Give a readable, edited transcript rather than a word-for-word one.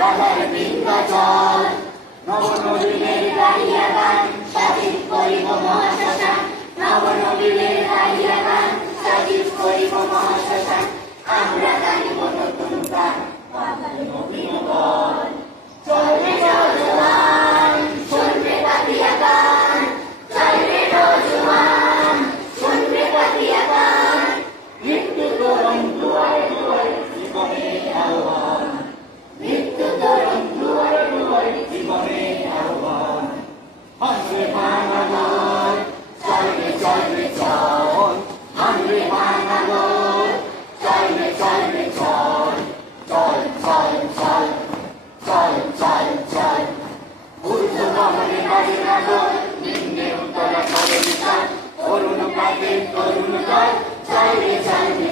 রাধার বিন্ধ্যাচল নবনবীনের গাহিয়া গান সাজিত করিব মহাশ্মশান নবনবীনের গাহিয়া গান সাজিত করিব মহাশ্মশান আমরা গাইব নতুন গান বাঁধাইব বিনোদন চলবে নওজোয়ান শুনবে কাঁদিয়া গান চলবে নওজোয়ান শুনবে কাঁদিয়া গান মৃত্যু তরুণ দুয়ারে দুয়ারে জীবনে আহ্বান মৃত্যু তরুণ দুয়ারে দুয়ারে জীবনে আহ্বান হামরে বাঙালোর চলবে চলবে চল হামরে বাঙালোর চলবে চলবে চল চল চল চল চল চল চল ঊর্ধ্ব গমনে বাজে নাগর নিম্নে উত্তরা করে বিচার অরুণ পাতে তরুণ দল চলবে চলবে